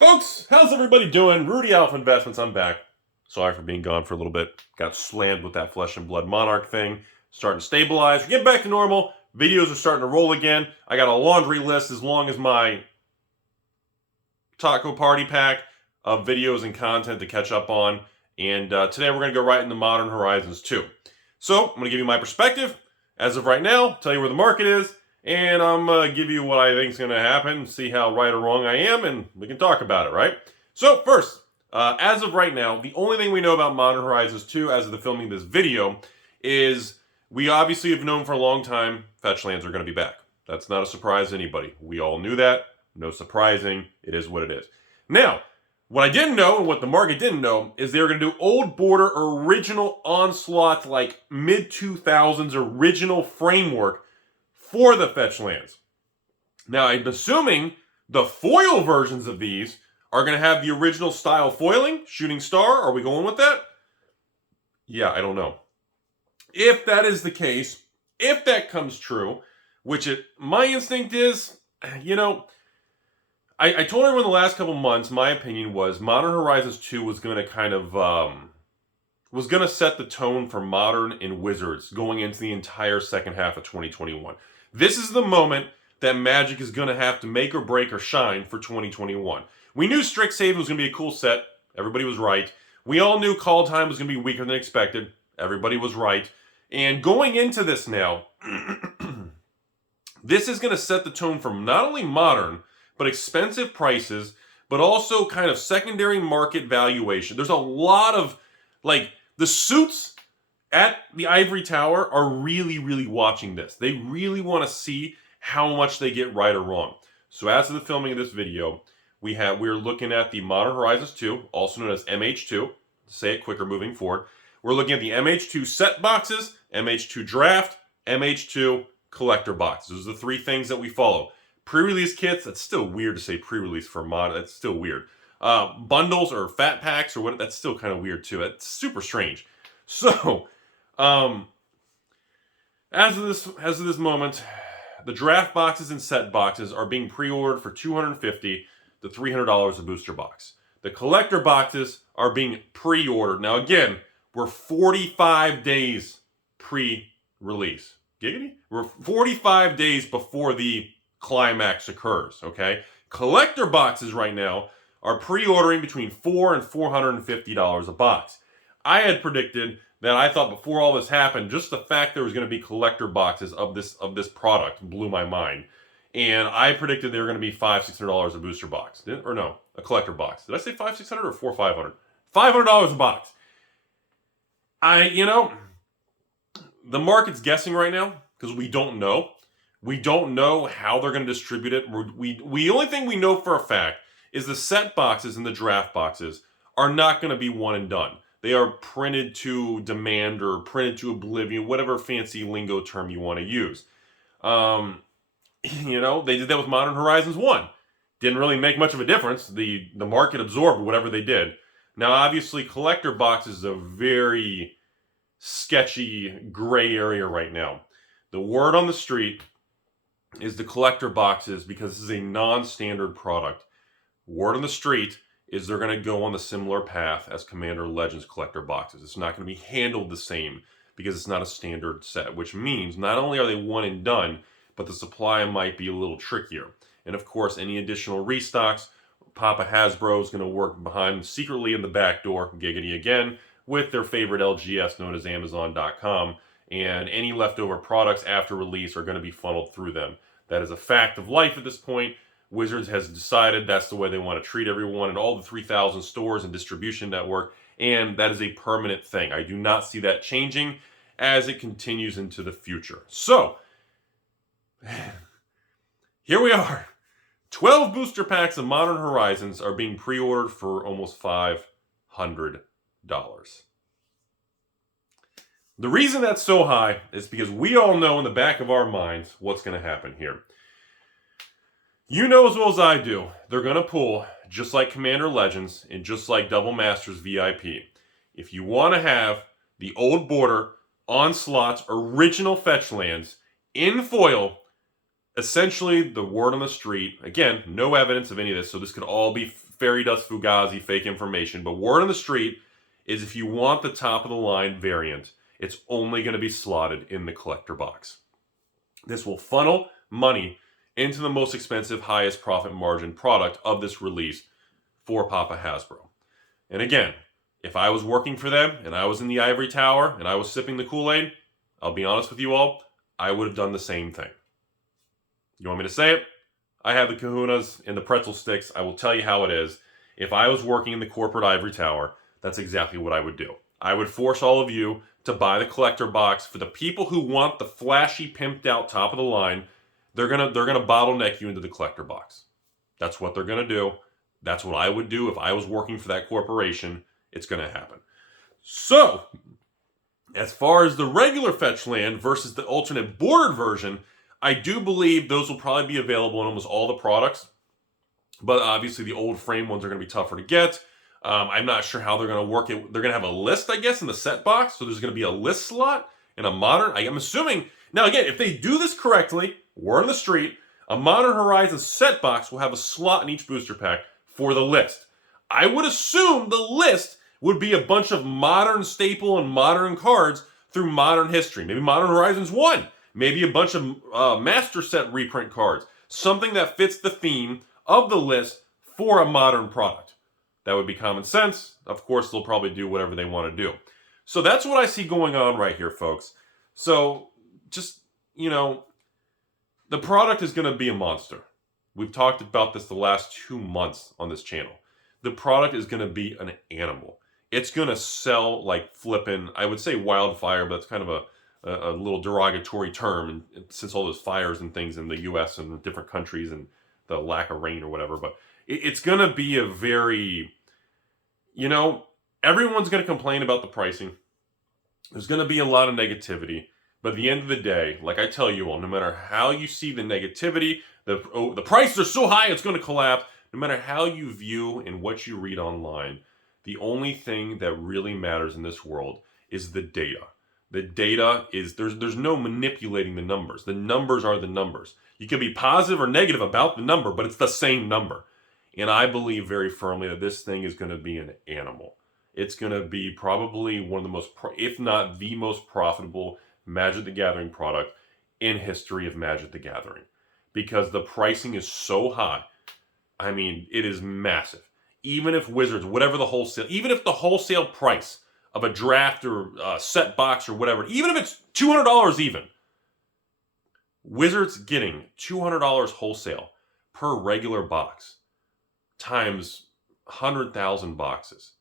Folks, how's everybody doing? Rudy Alpha Investments, I'm back. Sorry for being gone for a little bit. Got slammed with that Flesh and Blood Monarch thing. Starting to stabilize. We're getting back to normal. Videos are starting to roll again. I got a laundry list as long as my taco party pack of videos and content to catch up on. And today we're going to go right into Modern Horizons 2. So, I'm going to give you my perspective as of right now, tell you where the market is, and I'm going to give you what I think is going to happen, see how right or wrong I am, and we can talk about it, right? So first, as of right now, the only thing we know about Modern Horizons 2 as of the filming of this video is we obviously have known for a long time fetch lands are going to be back. That's not a surprise to anybody. We all knew that. No surprising. It is what it is. Now, what I didn't know and what the market didn't know is they were going to do old border original onslaught, like mid-2000s original framework for the fetch lands. Now, I'm assuming the foil versions of these are going to have the original style foiling. Shooting star, are we going with that? Yeah, I don't know. If that is the case, if that comes true, which my instinct is, you know, I told everyone the last couple months, my opinion was Modern Horizons 2 was going to kind of, was going to set the tone for Modern and Wizards going into the entire second half of 2021. This is the moment that Magic is going to have to make or break or shine for 2021. We knew Strixhaven was going to be a cool set. Everybody was right. We all knew Kaldheim was going to be weaker than expected. Everybody was right. And going into this now, this is going to set the tone for not only Modern, but expensive prices, but also kind of secondary market valuation. There's a lot of, like, the suits at the Ivory Tower are really, really watching this. They really want to see how much they get right or wrong. So as of the filming of this video, we're looking at the Modern Horizons 2, also known as MH2, to say it quicker moving forward. We're looking at the MH2 set boxes, MH2 draft, MH2 collector boxes. Those are the three things that we follow. Pre-release kits, that's still weird to say pre-release for mod, that's still weird. Bundles or fat packs or what, that's still kind of weird too. That's super strange. So, as of this moment, the draft boxes and set boxes are being pre-ordered for $250 to $300 a booster box. The collector boxes are being pre-ordered. Now again, we're 45 days pre-release. Giggity? We're 45 days before the climax occurs, okay? Collector boxes right now are pre-ordering between $400 and $450 a box. I had predicted that I thought before all this happened, just the fact there was going to be collector boxes of this product blew my mind. And I predicted they were going to be $500-$600 a booster box. Or no, a collector box. Did I say $500-$600 or $400-$500? $500 a box. The market's guessing right now because we don't know. We don't know how they're going to distribute it. The only thing we know for a fact is the set boxes and the draft boxes are not going to be one and done. They are printed to demand or printed to oblivion, whatever fancy lingo term you want to use. They did that with Modern Horizons 1. Didn't really make much of a difference. The market absorbed whatever they did. Now, obviously, collector boxes is a very sketchy gray area right now. The word on the street is the collector boxes, because this is a non-standard product. Word on the street is they're going to go on the similar path as Commander Legends collector boxes. It's not going to be handled the same because it's not a standard set, which means not only are they one and done, but the supply might be a little trickier. And of course, any additional restocks, Papa Hasbro is going to work behind secretly in the back door, giggity again, with their favorite LGS known as Amazon.com. And any leftover products after release are going to be funneled through them. That is a fact of life at this point. Wizards has decided that's the way they want to treat everyone in all the 3,000 stores and distribution network, and that is a permanent thing. I do not see that changing as it continues into the future. So, here we are. 12 booster packs of Modern Horizons are being pre-ordered for almost $500. The reason that's so high is because we all know in the back of our minds what's going to happen here. You know as well as I do, they're going to pull, just like Commander Legends and just like Double Masters VIP. If you want to have the old border, Onslaught's original fetch lands in foil, essentially the word on the street, again, no evidence of any of this, so this could all be fairy dust fugazi, fake information, but word on the street is if you want the top of the line variant, it's only going to be slotted in the collector box. This will funnel money into the most expensive, highest profit margin product of this release for Papa Hasbro. And again, if I was working for them and I was in the ivory tower and I was sipping the Kool-Aid, I'll be honest with you all, I would have done the same thing. You want me to say it? I have the kahunas and the pretzel sticks. I will tell you how it is. If I was working in the corporate ivory tower, that's exactly what I would do. I would force all of you to buy the collector box. For the people who want the flashy, pimped out top of the line, they're gonna bottleneck you into the collector box. That's what they're gonna do. That's what I would do if I was working for that corporation. It's gonna happen. So, as far as the regular fetch land versus the alternate bordered version, I do believe those will probably be available in almost all the products. But obviously the old frame ones are going to be tougher to get. I'm not sure how they're going to work it. They're going to have a list, I guess, in the set box. So there's going to be a list slot in a modern. I'm assuming. Now, again, if they do this correctly, word on the street, a Modern Horizons set box will have a slot in each booster pack for the list. I would assume the list would be a bunch of modern staple and modern cards through modern history. Maybe Modern Horizons 1. Maybe a bunch of master set reprint cards. Something that fits the theme of the list for a modern product. That would be common sense. Of course, they'll probably do whatever they want to do. So that's what I see going on right here, folks. So just, the product is going to be a monster. We've talked about this the last 2 months on this channel. The product is going to be an animal. It's going to sell like flipping, I would say wildfire, but that's kind of a little derogatory term, and since all those fires and things in the U.S. and different countries and the lack of rain or whatever. But it's going to be a very, everyone's going to complain about the pricing. There's going to be a lot of negativity. But at the end of the day, like I tell you all, no matter how you see the negativity, the prices are so high it's going to collapse. No matter how you view and what you read online, the only thing that really matters in this world is the data. The data is, there's no manipulating the numbers. The numbers are the numbers. You can be positive or negative about the number, but it's the same number. And I believe very firmly that this thing is going to be an animal. It's going to be probably one of the most, if not the most profitable Magic the Gathering product in history of Magic the Gathering. Because the pricing is so high. I mean, it is massive. Even if Wizards, whatever the wholesale, even if the wholesale price of a draft or set box or whatever, even if it's $200 even, Wizards getting $200 wholesale per regular box times 100,000 boxes.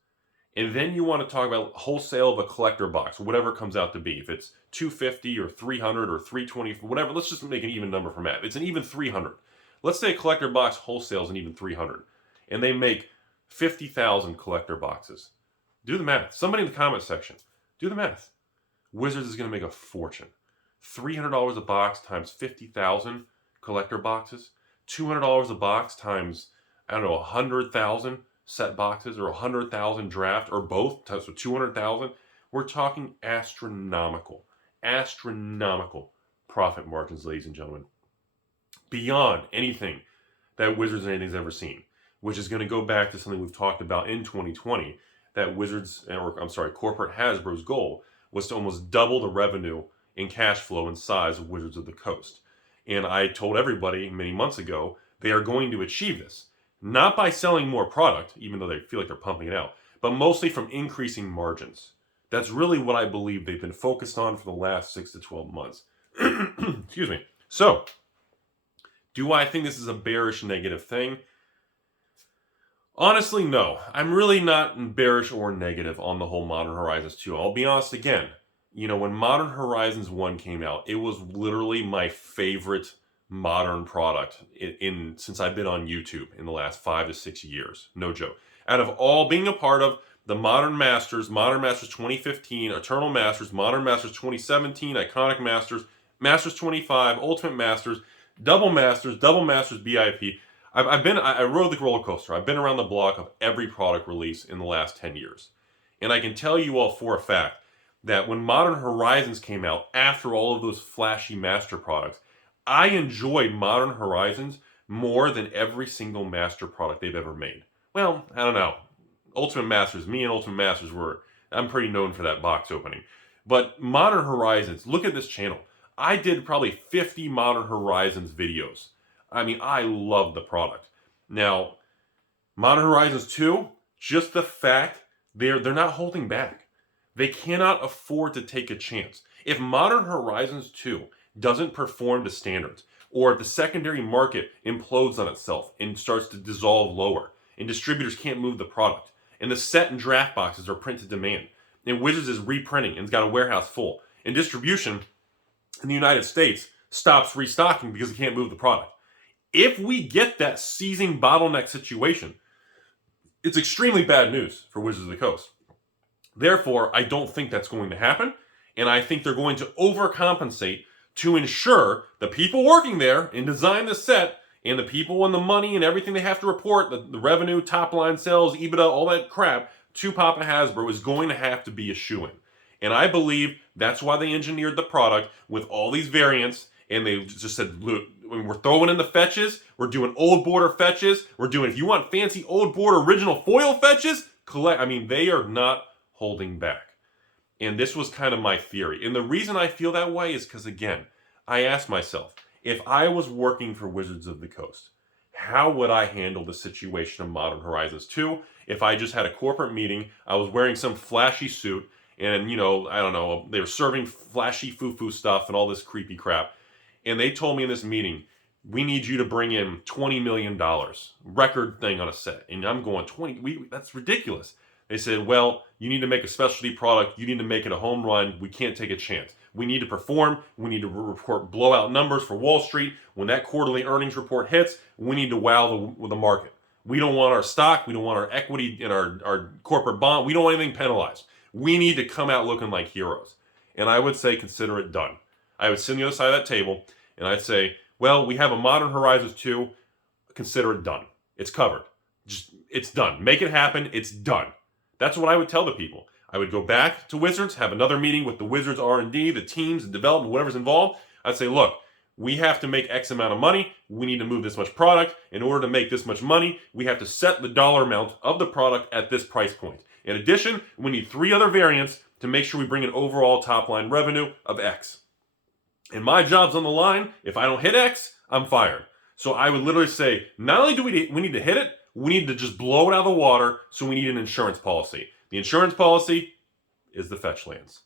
And then you want to talk about wholesale of a collector box, whatever it comes out to be. If it's 250 or 300 or 320, whatever, let's just make an even number for math. It's an even 300. Let's say a collector box wholesales an even 300. And they make 50,000 collector boxes. Do the math. Somebody in the comment section, do the math. Wizards is going to make a fortune. $300 a box times 50,000 collector boxes. $200 a box times, 100,000 set boxes or 100,000 draft or both, so 200,000. We're talking astronomical profit margins, ladies and gentlemen. Beyond anything that Wizards and anything's ever seen, which is going to go back to something we've talked about in 2020, that corporate Hasbro's goal was to almost double the revenue and cash flow and size of Wizards of the Coast. And I told everybody many months ago, they are going to achieve this. Not by selling more product, even though they feel like they're pumping it out, but mostly from increasing margins. That's really what I believe they've been focused on for the last 6 to 12 months. Excuse me. So, do I think this is a bearish negative thing? Honestly, no. I'm really not bearish or negative on the whole Modern Horizons 2. I'll be honest again. When Modern Horizons 1 came out, it was literally my favorite modern product since I've been on YouTube in the last 5 to 6 years. No joke. Out of all being a part of the Modern Masters 2015, Eternal Masters, Modern Masters 2017, Iconic Masters, Masters 25, Ultimate Masters, Double Masters BIP. I rode the roller coaster. I've been around the block of every product release in the last 10 years. And I can tell you all for a fact that when Modern Horizons came out, after all of those flashy master products, I enjoy Modern Horizons more than every single Master product they've ever made. Well, I don't know. Ultimate Masters, me and Ultimate Masters I'm pretty known for that box opening. But Modern Horizons, look at this channel. I did probably 50 Modern Horizons videos. I mean, I love the product. Now, Modern Horizons 2, just the fact they're not holding back. They cannot afford to take a chance. If Modern Horizons 2 doesn't perform to standards, or if the secondary market implodes on itself and starts to dissolve lower, and distributors can't move the product, and the set and draft boxes are print to demand, and Wizards is reprinting and has got a warehouse full, and distribution in the United States stops restocking because it can't move the product. If we get that seizing bottleneck situation, it's extremely bad news for Wizards of the Coast. Therefore, I don't think that's going to happen, and I think they're going to overcompensate to ensure the people working there and design the set and the people and the money and everything they have to report, the revenue, top line sales, EBITDA, all that crap, to Papa Hasbro is going to have to be a shoo-in. And I believe that's why they engineered the product with all these variants, and they just said, look, when we're throwing in the fetches, we're doing old border fetches, we're doing, if you want fancy old border original foil fetches, collect. I mean, they are not holding back. And this was kind of my theory. And the reason I feel that way is because, again, I asked myself, if I was working for Wizards of the Coast, how would I handle the situation of Modern Horizons 2 if I just had a corporate meeting, I was wearing some flashy suit, and, you know, I don't know, they were serving flashy foo-foo stuff and all this creepy crap, and they told me in this meeting, we need you to bring in $20 million, record thing on a set. And I'm going, that's ridiculous. They said, well, you need to make a specialty product, you need to make it a home run, we can't take a chance. We need to perform, we need to report blowout numbers for Wall Street. When that quarterly earnings report hits, we need to wow the market. We don't want our stock, we don't want our equity in our corporate bond, we don't want anything penalized. We need to come out looking like heroes. And I would say, consider it done. I would sit on the other side of that table, and I'd say, well, we have a Modern Horizons 2, consider it done. It's covered. It's done. Make it happen, it's done. That's what I would tell the people. I would go back to Wizards, have another meeting with the Wizards R&D, the teams, the development, whatever's involved. I'd say, look, we have to make X amount of money. We need to move this much product. In order to make this much money, we have to set the dollar amount of the product at this price point. In addition, we need 3 other variants to make sure we bring an overall top-line revenue of X. And my job's on the line. If I don't hit X, I'm fired. So I would literally say, not only do we need to hit it, we need to just blow it out of the water, so we need an insurance policy. The insurance policy is the fetch lands.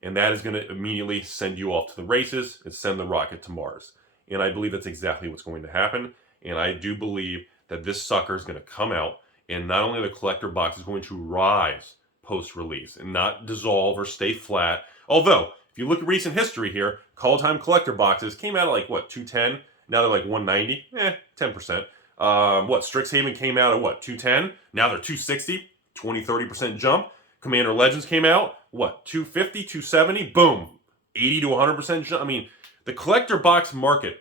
And that is going to immediately send you off to the races and send the rocket to Mars. And I believe that's exactly what's going to happen. And I do believe that this sucker is going to come out, and not only the collector box is going to rise post-release and not dissolve or stay flat. Although, if you look at recent history here, Kaldheim collector boxes came out at like, what, 210? Now they're like 190? 10%. Strixhaven came out at what, 210? Now they're 260, 20-30% jump. Commander Legends came out, what, 250, 270? Boom, 80 to 100% jump. I mean, the collector box market,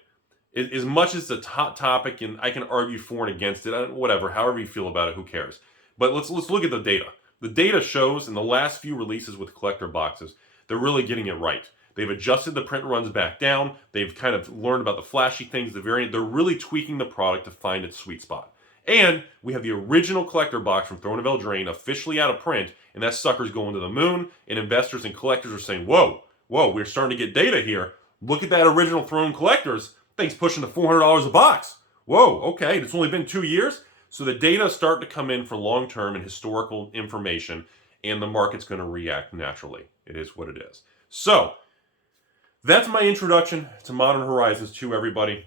as much as it's a hot topic, and I can argue for and against it, whatever, however you feel about it, who cares? But let's look at the data. The data shows in the last few releases with collector boxes, they're really getting it right. They've adjusted the print runs back down. They've kind of learned about the flashy things, the variant. They're really tweaking the product to find its sweet spot. And we have the original collector box from Throne of Eldraine officially out of print, and that sucker's going to the moon, and investors and collectors are saying, whoa, we're starting to get data here. Look at that original Throne collectors. Thing's pushing to $400 a box. Whoa, okay, it's only been 2 years. So the data start to come in for long-term and historical information, and the market's going to react naturally. It is what it is. So, that's my introduction to Modern Horizons 2, everybody.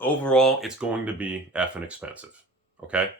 Overall, it's going to be effing expensive, okay?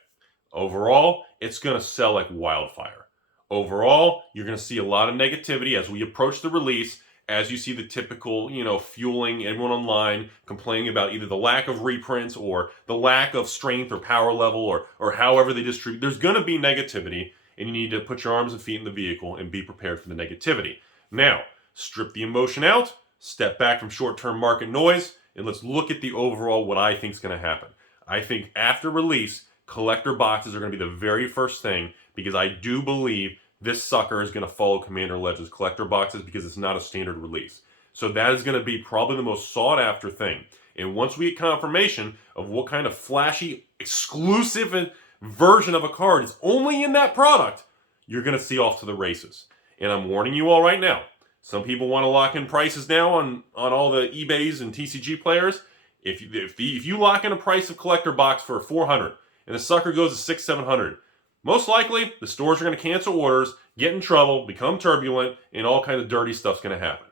Overall, it's going to sell like wildfire. Overall, you're going to see a lot of negativity as we approach the release, as you see the typical, fueling everyone online, complaining about either the lack of reprints or the lack of strength or power level or however they distribute. There's going to be negativity, and you need to put your arms and feet in the vehicle and be prepared for the negativity. Now, strip the emotion out, step back from short-term market noise, and let's look at the overall what I think is going to happen. I think after release, collector boxes are going to be the very first thing, because I do believe this sucker is going to follow Commander Legends collector boxes because it's not a standard release. So that is going to be probably the most sought after thing. And once we get confirmation of what kind of flashy, exclusive version of a card is only in that product, you're going to see off to the races. And I'm warning you all right now. Some people want to lock in prices now on all the eBays and TCG players. If you lock in a price of collector box for $400 and the sucker goes to $600, $700, most likely the stores are going to cancel orders, get in trouble, become turbulent, and all kinds of dirty stuff's going to happen.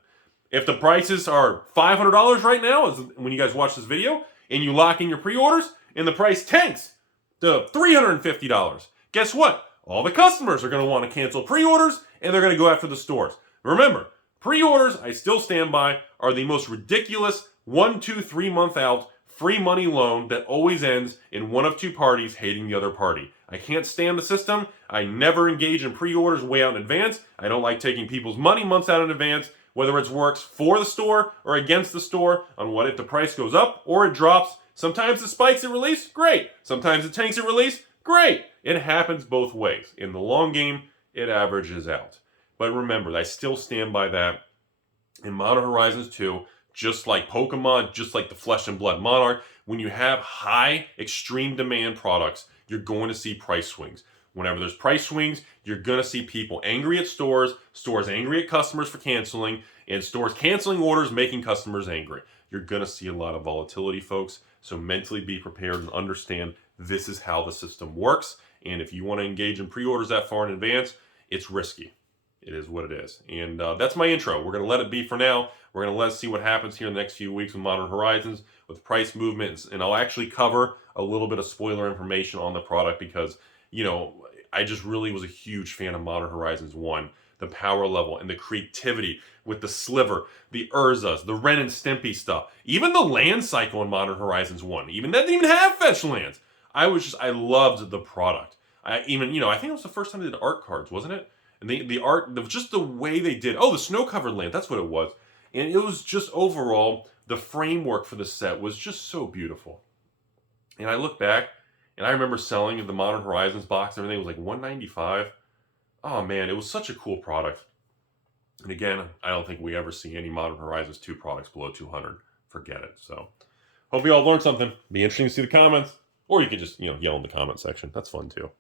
If the prices are $500 right now, as when you guys watch this video, and you lock in your pre-orders, and the price tanks to $350, guess what? All the customers are going to want to cancel pre-orders, and they're going to go after the stores. Remember, pre-orders, I still stand by, are the most ridiculous 1, 2, 3 month out free money loan that always ends in one of two parties hating the other party. I can't stand the system. I never engage in pre-orders way out in advance. I don't like taking people's money months out in advance, whether it works for the store or against the store on what if the price goes up or it drops. Sometimes it spikes at release, great. Sometimes it tanks at release, great. It happens both ways. In the long game, it averages out. But remember, I still stand by that. In Modern Horizons 2, just like Pokemon, just like the Flesh and Blood Monarch, when you have high, extreme demand products, you're going to see price swings. Whenever there's price swings, you're going to see people angry at stores, stores angry at customers for canceling, and stores canceling orders, making customers angry. You're going to see a lot of volatility, folks. So mentally be prepared and understand this is how the system works. And if you want to engage in pre-orders that far in advance, it's risky. It is what it is. And that's my intro. We're going to let it be for now. We're going to let's see what happens here in the next few weeks with Modern Horizons, with price movements. And I'll actually cover a little bit of spoiler information on the product because, you know, I just really was a huge fan of Modern Horizons 1. The power level and the creativity with the Sliver, the Urzas, the Ren and Stimpy stuff. Even the land cycle in Modern Horizons 1. Even that didn't even have fetch lands. I loved the product. I think it was the first time they did art cards, wasn't it? And the art, just the way they did. Oh, the snow-covered land, that's what it was. And it was just overall, the framework for the set was just so beautiful. And I look back, and I remember selling the Modern Horizons box, and everything was like $195. Oh man, it was such a cool product. And again, I don't think we ever see any Modern Horizons 2 products below $200. Forget it. So, hope you all learned something. Be interesting to see the comments. Or you could just, yell in the comment section. That's fun too.